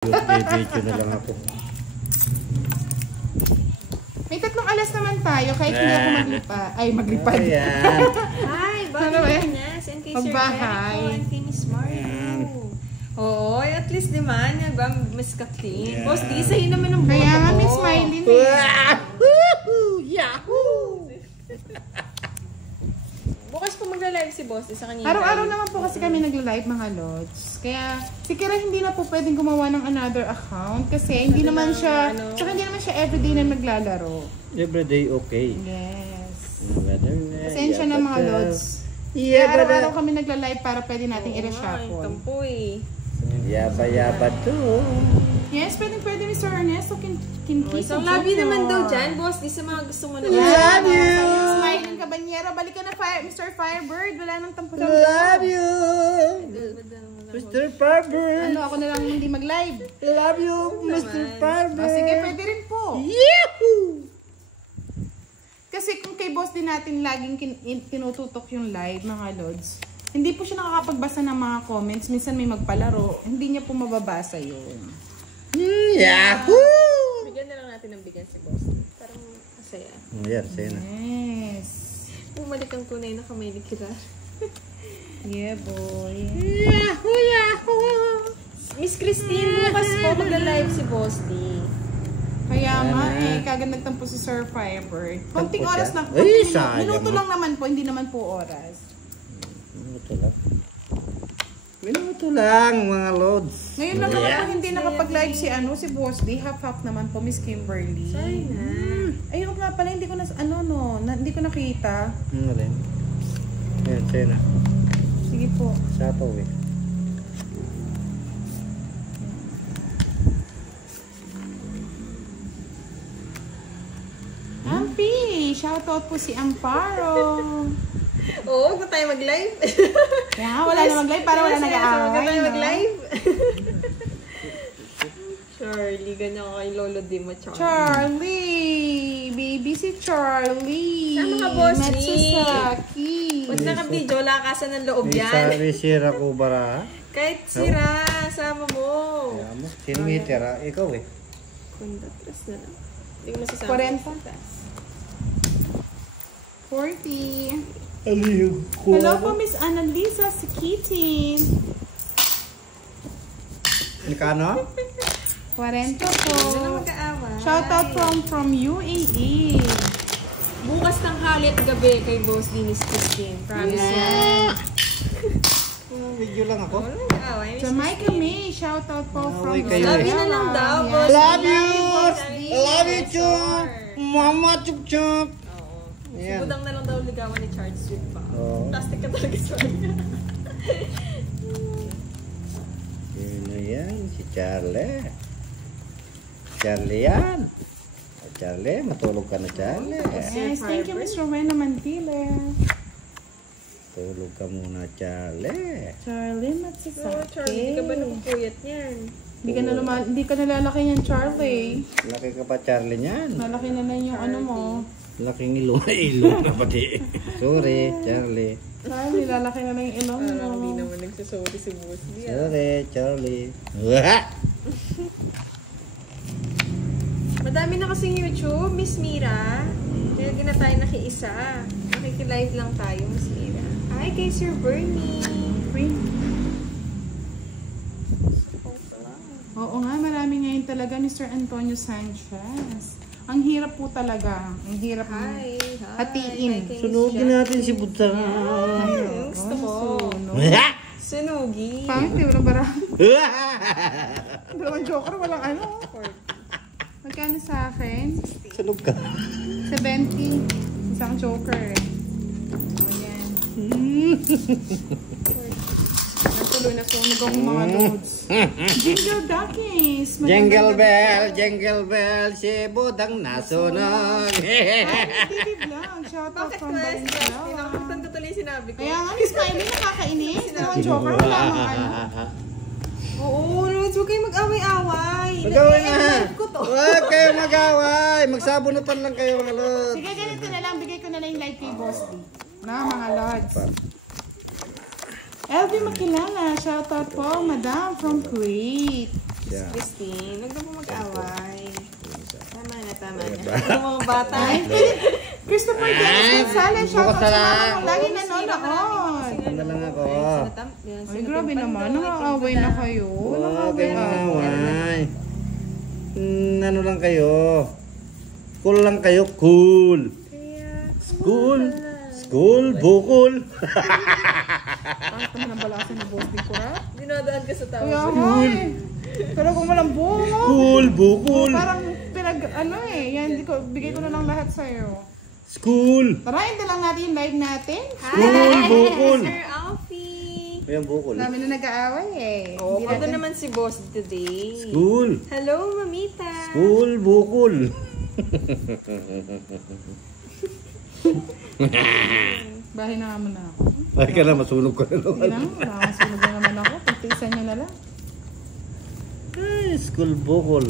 Video na lang ako. May 3 alas naman tayo kahit hindi ako maglipa. Ay, maglipad. Hi, bakit Ano ba yan? na? Send kay Sir Pagbahay. Jericho and kay Miss Mario. Oo, at least naman, mas ka-clean. Boss, di sa'yo naman ang Kaya boto nga, ko. Miss Mylene eh. Yahoo! Bukas po magla-live si Boss sa kanya. Araw-araw naman po kasi kami nagla-live mga lods. Kaya si Kira hindi na po pwedeng gumawa ng another account kasi hindi naman siya, tsaka hindi naman siya everyday na naglalaro. Everyday okay. Yes. Pasensya Pasensya na mga lods. Kaya araw-araw kami nagla-live para pwede nating i-reshuffle. Tampo eh. Yaba-yaba to. Yes, pwede Mr. Ernesto. Isang love you naman daw dyan, Boss. Di sa mga gusto mo na. Love you! Smiling Cabanyero. Balik ka na, Mr. Firebird. Wala nang tampo. Love you! Mr. Firebird! Ano, ako na lang hindi mag-live. Love you, Mr. Firebird! Sige, pwede rin po. Yahoo! Kasi kung kay boss din natin laging tinututok yung live, mga lods, hindi po siya nakakapagbasa ng mga comments. Minsan may magpalaro. Hindi niya po mababasa yun. Yahoo! Bigyan na lang natin ng bigyan si Boss. Parang masaya. Ayan, sa'yo na. Yes. Bumalik ang tunay na kamay ni Kira. Yeah, boy. Yahoo! Yahoo! Miss Christine, bukas po magla-live si Boss D. Kaya nga kagad nagtampo si Sir Firebird. Konting Tampo oras siya? lang. Ay, sayang Minuto mo. lang naman po, hindi naman po oras. Minuto lang. Minuto lang, mga lods. Ngayon lang naman po hindi nakapag-live si Boss D. Half-half naman po, Miss Kimberly. Sana. Ayun nga pala, hindi ko hindi ko nakita. Ano rin? Ayan, sa'yo na. Sige po. Sapaw eh. Ampi! Shoutout po si Amparo. Oo, huwag na tayo mag-live. Kaya wala na mag-live para wala nag-aaway. Huwag na tayo no? mag-live. Charlie, ganyan kay Lolo Dima, Charlie. Charlie! Baby si Charlie! Sama ka, Boss Lee. Matsusaki! Huwag na ka-video, lakasan ng loob yan. May sira ko bara. Kahit sira, sama mo. Kaya mo. Sino may tira? Ikaw eh. Kundatras na lang. Hindi ko masasama. 40. 40. Aliyo. Hello po, Miss Annalisa Sikitin. Kano? 40 po. Hindi na mag-aaway. Shoutout from UAE. Bukas tanghali at gabi kay Boss Dennis Christine. Promise yan. Video lang ako. Wala mag-aaway. Jamaica May. Shoutout po from Away kayo Love eh. you na lang daw, Yeah. Boss. Love you! Dennis. Love you, Chup! Mama, Chup Chup! Oo. Si Ayan. Budang na lang daw ligawan ni Charles Sweet pa. Oo. Plastic ka talaga, Charlie. Sino yan? Si Charlie. Charlie yan. Charlie, matulog ka na, Charlie. Yes, thank you, Miss Rowena Mantile. Tulog ka muna, Charlie. Charlie So, Matsisaki. Charlie, di ka ba nakupuyat niyan? Hindi ka nalalaki niyan, Charlie. Laki ka pa, Charlie, niyan. Malaki na lang yung ano mo. Laking ilong na pati. Sorry, Charlie. Charlie, lalaki na lang yung ilong mo. Parang hindi naman nagsasorry si Boss D. Sorry, Charlie. Wah! Madami na kasing YouTube, Miss Mira. Kaya di na tayo nakiisa. Nakikilive lang tayo, Miss Mira. Hi kay Sir Bernie. Oo nga, marami ngayon talaga, Mr. Antonio Sanchez. Ang hirap po talaga. Ang hirap Hi. hatiin. Hi kay Miss Sunugin Jack. natin si Butang. Gusto ko. Wah! Sunugi. Pangit, di walang bara. Dalawang joker, walang ano. Magkano sa akin? Sunog ka. 70. Isang joker. Ayan. Natuloy na sunog ang mga loads. Jingle Duckies! Jingle bell, si Budang nasunog. TV vlog. Shoutout Bakit from ko eh, si Balintawak. Justin? Nakakatan ko tuloy yung sinabi ko. Kaya nga, Miss Miley, nakakainis. Dalawang joker, wala mang ano. Oo, Lods, huwag kayong mag-away-away. Mag-away na. Live ko to. Huwag kayo mag-away. Magsabunutan lang kayo, mga lods. Sige, ganito na lang. Bigay ko na lang yung live kay Boss D. Na, mga lods. LV Makilala. Shoutout po, Madam from Kuwait. siya. Christine, huwag na po mag-away. Yung isa. Tama na, tama na. Ang mga bata. Christopher Dennis Gonzalez, shoutout sa mga kong lagi nanonood. Ano lang ako. Ay, grabe naman. Nakakaway na kayo. Okay na away. Ano lang kayo. Cool lang kayo. Cool. School. School. Bukol. Ang naman ang balasan ni Boss Bicura. Dinadaan ka sa tao. Kaya nga eh. Pero kung walang buo. Cool. Bukol. Parang yan, bigay ko na lang lahat sa'yo. School. Tara, hindi lang natin yung live natin. School. Bukol. Sir Alfie. Ayan, bukol. Dami na nag-aaway eh. Oh, Hindi pagod natin- naman si Boss today. School. Hello, Mamita. School. Bukol. Bahay na naman ako. Ay ka na, masunog ka na Sige naman. na, nakakasunod na naman ako. Pagtiisan nyo na lang. Ay, school bukol.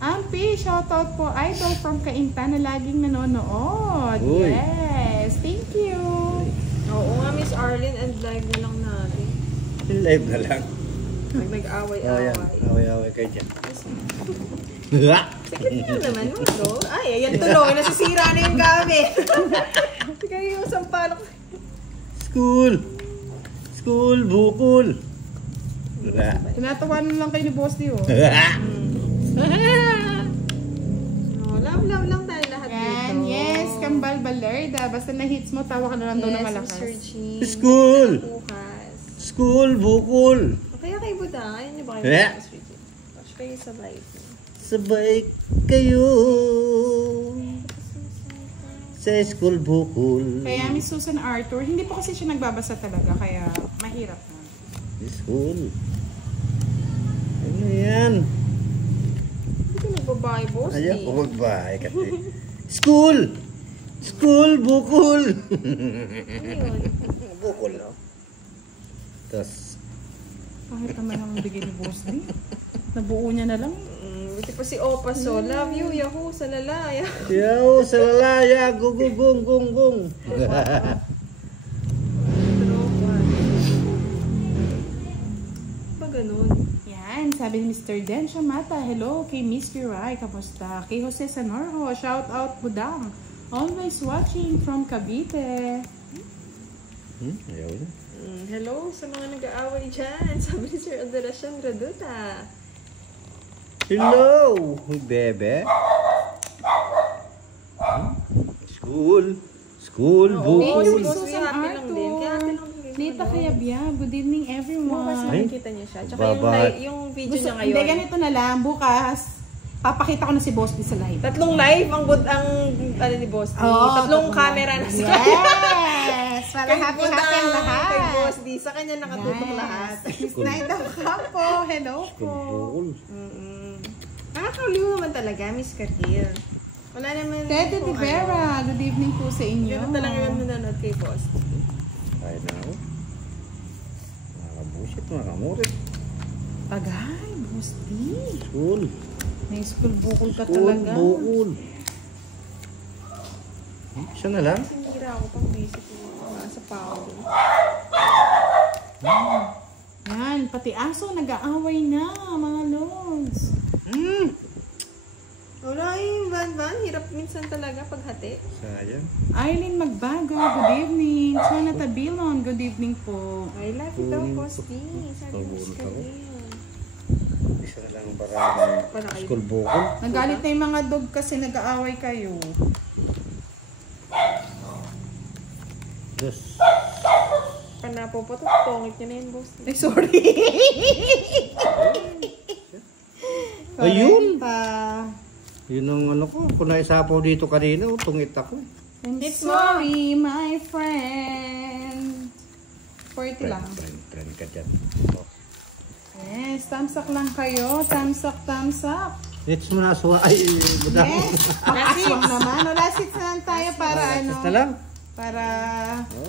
Ampi, shoutout po. Idol from Cainta na laging nanonood. Uy. Yes, thank you. Oo nga, Miss Arlene, and live na lang natin. Live na lang. Oh, yan. Nag-away-away. Away-away kayo dyan. Sakit nga naman, no? Ay, ayan tuloy. Nasisira na yung gamit. Sige, yung sampalok. School. School bukol. Tinatawanan lang kayo ni Boss Dio. No, love lang tayo lahat Yan, dito. yes, Kambal Balerda. Basta na-hits mo, tawa ka na lang daw na malakas. Mr. G. School. Bukas. School bukol. Kaya kay Budang, ayun niyo ba kayo Eh. Mr. G? Watch kayo sa live. Sabay kayo sa school bukol. Kaya Miss Susan Arthur, hindi po kasi siya nagbabasa talaga, kaya mahirap na. School. Ano yan? Hindi ka nagbabae, Boss. Ayaw ko magbahay kasi. School. School bukol. Ayun. Bukol. Tapos, Kahit naman ang bigay ni Boss D. Nabuo niya na lang. Buti pa si Opa, so love you, Yahoo, sa lalaya. yaw sa lalaya, gugugong gong gong. Ba ganun? Yan, sabi ni Mr. Den Shamata, hello kay Miss Piray, kamusta? Kay Jose Sanorho, shout out Budang. Always watching from Cavite. Ayaw na. Hello sa mga nag-aaway dyan. Sabi ni Sir Adoracion Raduta. Hello, bebe. School. School Oo, bukol. si Boss Lee, happy lang din. Kaya happy lang din. Lita Kayabya, good evening Bukas everyone. makikita niya siya. Tsaka yung, Bye-bye. yung video Gusto, niya ngayon. hindi, ganito na lang, bukas, papakita ko na si Boss D sa live. Tatlong live ang ano ni Boss D. Tatlong camera na sa Yes! Para Kay happy-happy ang Budang, lahat. Kay Boss D. Sa kanya nakatutok Yes. lahat. Miss Naida Campo, hello po. Bukol. Nakakaliw naman talaga, Miss Cartier. Wala naman. Teddy kung Rivera, good evening po sa inyo. Ganun talaga yung nanonood kay Boss D. Kaya na ako. Nakabusit, nakamurit. Agay, Boss D. School. May school bukol ka School talaga. bukol. Siya na lang. Sinira ako pang busy ko. Sa Paolo. Yan, pati aso nag-aaway na, mga lods. Wala yung van. Hirap minsan talaga paghati. Sayang. Eileen Magbago, good evening. Sona Tabilon, good evening po. I love you daw, Boss D. Sabi mo, Miss Cartier. Isa na lang para school bukol. Nagalit na yung mga dog kasi nag-aaway kayo. Dos. Panapo po to. Pongit niya na yun, Boss D. Ay, sorry. Ayun. 40. Yun ang ano ko. Kung naisapaw dito kanina, tungit ako. I'm It's sorry, my friend. 40 lang. Friend ka dyan. Oh. Yes, thumbs up lang kayo. Thumbs up, thumbs up. It's mo na suwa. Ay, budang. Yes, makaswang naman. O, last hits na lang tayo para ano. na lang. Para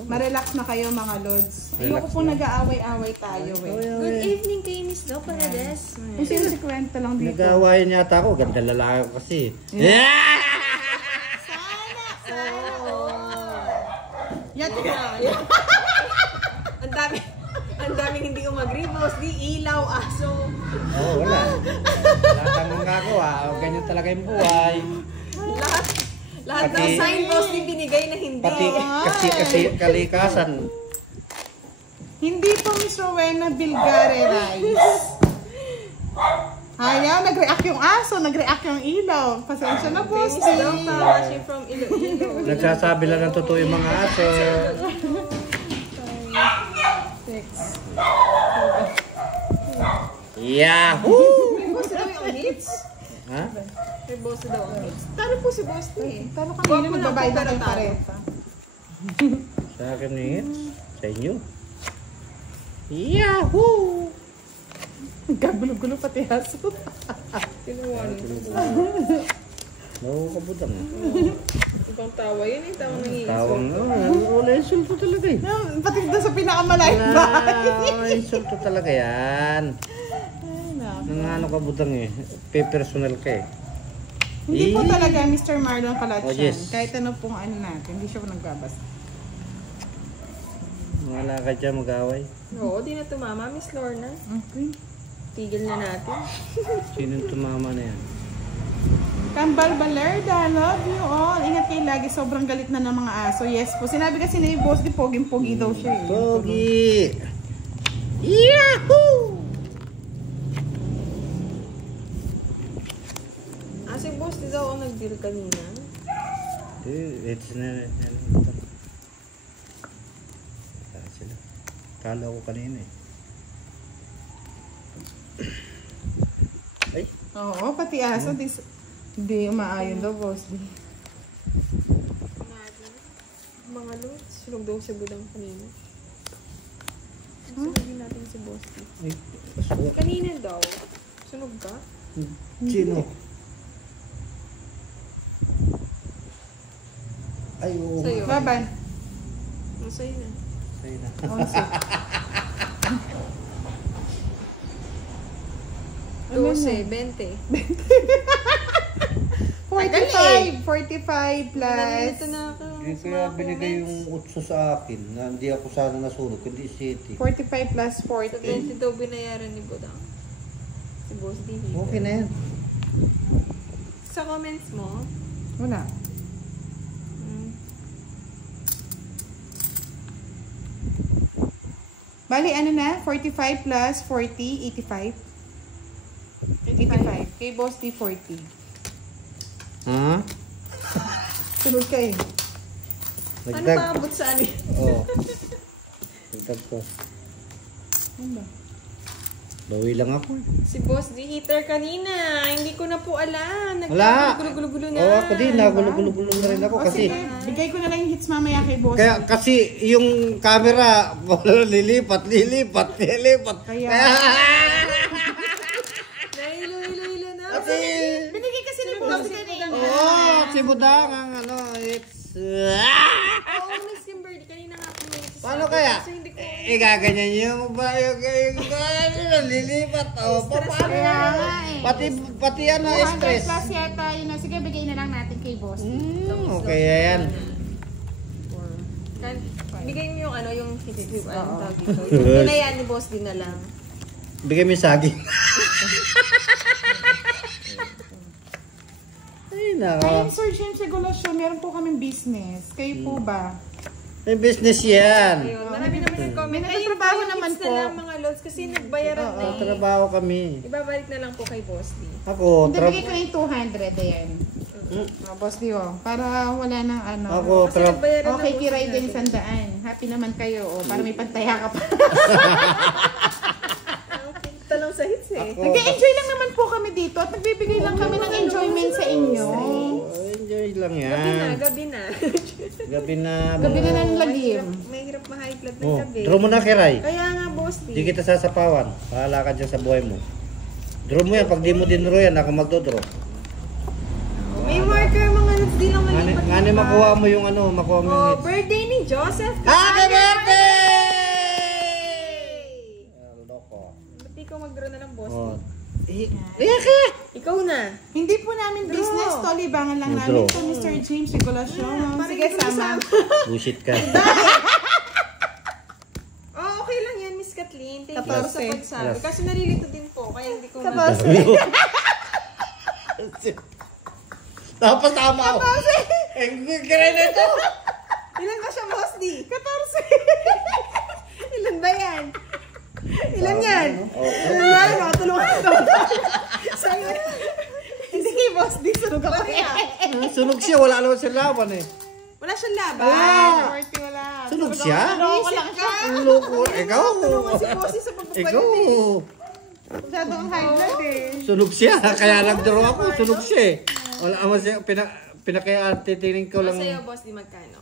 ma-relax na kayo mga lods. Relax Ayoko po na. nag-aaway-away tayo eh. Good evening kay Miss Do Palades. Kung sino si Kwenta lang dito. Nag-aawayan yata ako. Ganda lalaki ko kasi. Yan, Ang daming hindi umano. agree, boss. Di ilaw, aso. Oo, wala. Wala kang magagawa. Ganyan talaga yung buhay. Lahat ng Pati- sign, boss, di binigay na hindi. Pati kasi kalikasan. Hindi po Miss Rowena Bilgare Rice. Ayaw, nag-react yung aso, nag-react yung ilaw. Pasensya na, boss. Miss daw, tawa siya from Iloilo. Nagsasabi lang ng totoo yung mga aso. Yahoo! May boss daw yung hits. Ha? May boss daw ang hits. Talo po si boss. Talo kami Wag na mo lang magbabayad po, na pero ng talo. pareta. Sa akin ni sa inyo. Yahoo! Gagulo-gulo pati aso. Tinuwan. Nakakabutang. Ibang tawa yun eh. Tawa ng iiso. Tawang wala insulto talaga eh. Pati doon sa pinakamalayang bahay. Wala insulto talaga yan. Ay, naku. Nang ano ka butang eh. Pe-personal ka eh. Hindi po talaga Mr. Marlon Kalatsan. Oh, yes. Kahit ano pong ano natin, hindi siya po nagbabasa. Wala ka dyan mag-away. Oo, di na tumama, Miss Lorna. Okay. Tigil na natin. Sinong tumama na yan? Kambal Balerda, love you all. Ingat kayo lagi, sobrang galit na ng mga aso. Yes po. Sinabi kasi ni boss, di poging-pogi daw siya eh. Pogi! Yahoo! Si boss, di daw ako nag-deal kanina. It's na. Sila. Kala ko kanina eh. Ay, Oo, pati aso, di umaayon daw boss. Mga lods, sunog daw sa budang kanina. Sunogin natin si boss. ay, aswa. Kanina daw. Sunog ka? Sino? Ay, oo. Sa'yo. Baban. Masaya na. Sa'yo na. 12, 20. 45 plus. Nalilito na ako. Eh, kaya binigay yung utso sa akin na hindi ako sana nasunog, kundi city. 45 plus Sa 40. 20 daw binayaran ni Budang. Si boss din. Okay na yan. Sa comments mo, Wala. Bali, ano na? 45 plus 40, 85. 85. Kay boss di 40. Ha? Sunod ka eh. ano Nagdag. pa abot sa ano? Oo. Nagdag ko. Ano ba? Bawi lang ako. Si boss di heater kanina. Hindi ko na po alam. Wala. Naggulo-gulo na. Oo, ako din. Nagulo-gulo na rin ako O kasi. sige, bigay ko na lang yung hits mamaya kay boss. Kasi yung camera, lilipat. Kaya, Nahilo-hilo na. Kasi, binigay kasi ni boss kanina. si Budang ang ano, it's... Oo, Miss Kimberly. Kanina nga po may nagsasabi. Paano kaya? Kasi hindi ko... Gaganyan yung ba yung lilipat. O, paano? Kaya nga eh. Pati ano, 200 stress. plus yata yun. Sige, bigay na lang natin kay boss. Okay, yan. Bigay niyo yung ano, yung hits with ano tawag dito. Yung pinayaan ni boss din na lang. Bigay mo yung saging. Ay, nako. Ayun, Sir James Regulasyon, meron po kaming business. Kayo po ba? May business yan. Ayun, marami naman nag-comment. May Ayun, nagtatrabaho yung naman hits po. na lang mga lods kasi nagbayaran na eh. Trabaho kami. Ibabalik na lang po kay boss din. Ako, Hindi, bigay ko na yung 200, ayan. Boss Dio, para wala nang ano. ako, Kasi nagbayaran Okay, na kiray boss din natin. 100. Happy naman kayo, para may pantaya ka pa. Talong sa hits eh. Ako, Nag-enjoy lang naman po kami dito at nagbibigay lang kami ng enjoyment sa inyo. enjoy lang Gabi na, yan. gabi na. Gabi na. Gabi na ng lagim. May hirap ma-high blood ng Oh, gabi. draw mo na, Kiray. Kaya nga boss Di din. kita sasapawan. Pahala ka dyan sa buhay mo. Draw mo yan. Pag di mo dinro yan, ako magdodraw. May marker mga lods din lang malipat. Ngani makuha mo yung ano, makuha mo yung Oh, hits. birthday ni Joseph. Happy birthday! Loko. Ba't di ka mag-draw na lang boss Oh. din? Iyaki! Ikaw na. Hindi po namin business to, libangan lang namin to Mr. James Regulasyon. Sige, sama. Bullshit ka. Oh, okay lang yan, Miss Kathleen. Thank 14. Pagsabi. Kasi nalilito din po, kaya hindi ko 14. Tapos tama ako. Eh, kaya na ito. Ilan ba siya, Boss D? 14. Ilan ba yan? Ilan yan? Ilan yan? Makatulungan ito. Sa'yo. Hindi kay Boss D. Sunog ako. Sunog siya, wala naman siya laban eh. Wala siyang laban. Wala. 40 wala. Sunog siya? Loko lang siya. Ang loko. Ikaw. Tulungan si Bossy sa pagpapalit Ikaw. eh. Masyadong high blood eh. Sunog siya. Kaya nag-draw ako. Sunog siya eh. Wala naman siya. Pinakaya-titiling ko lang. Sa'yo, Boss D, magkano?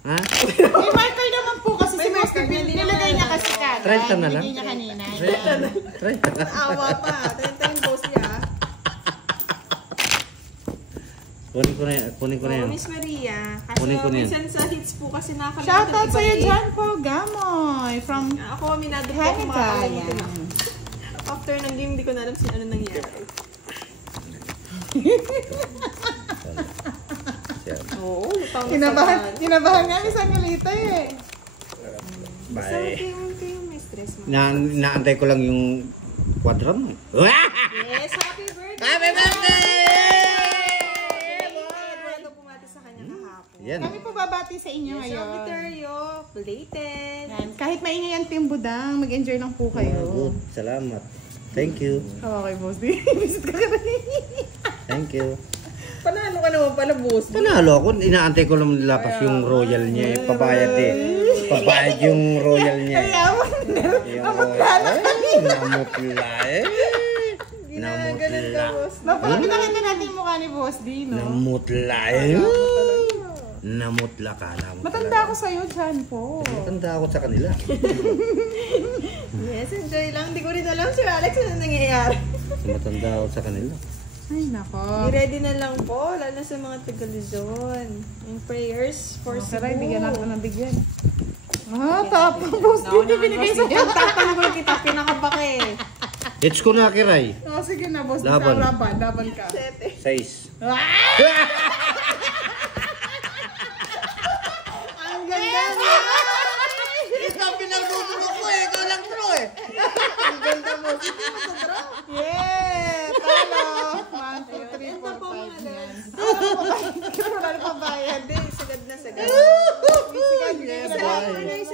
Ha? May marker naman po kasi si Boss D. Nilagay niya kasi kagad. 30 na lang. Nilagay niya kanina. Try. Awa pa. 30 yung Boss D, ah. Kunin ko na yan. Miss Maria. Kunin ko na yan. Minsan sa hits po kasi nakakalimutan. Shoutout iba sa'yo eh. dyan po, Gamoy. From Ako, minado po ako Canada. makakalimutan. Yan. After ng game, hindi ko na alam sino ano nangyari. Oo, lutang na Kinabahan nga ni Sangalita eh. Bye. Kayong may stress mo. Naantay ko lang yung quadram. Yes, happy birthday! Happy birthday! Eduardo pumati sa kanya kahapon. Yan. Kami po babati sa inyo Yes, ngayon. Viterio, belated. Yan. Kahit maingay ang Team Budang, mag-enjoy lang po kayo. Good. Salamat. Thank you. Okay, Boss D. Visit ka rin. Thank you. Panalo ka naman pala, boss. Panalo ako. Inaantay ko lang lapas yung royal niya. Pabayad eh. Pabayad yung royal niya. Kaya mo Yung royal. Namutla eh. Ginagalan ka, boss. Napalagi nakita natin yung mukha ni Boss D, no? Namutla eh. Namutla ka. Matanda ako sa'yo dyan po. Matanda ako sa kanila. Yes, enjoy lang. Hindi ko rin alam, Sir Alex, ano nangyayari. Matanda ako sa kanila. Ay, nako. I-ready na lang po, lalo sa mga taga-Luzon. Yung prayers for Cebu. Saray, bigyan ako ng bigyan. Ah, tapang Boss D. Hindi binigay sa'yo. Yung tatanggol kita, pinakabake. Hits ko na kiray. Oh, sige na, Boss D. Laban. Laban ka. 7. 6. Ang ganda mo! Ikaw pinagdudugo ko eh. Ikaw lang pro eh. Ang ganda mo! Yeah! Talo! 1, 2, 3, 4, 5. Ito po mga Yan. lods. Wala na pabayad. Hindi, sagad na sagad. Sige, Bye.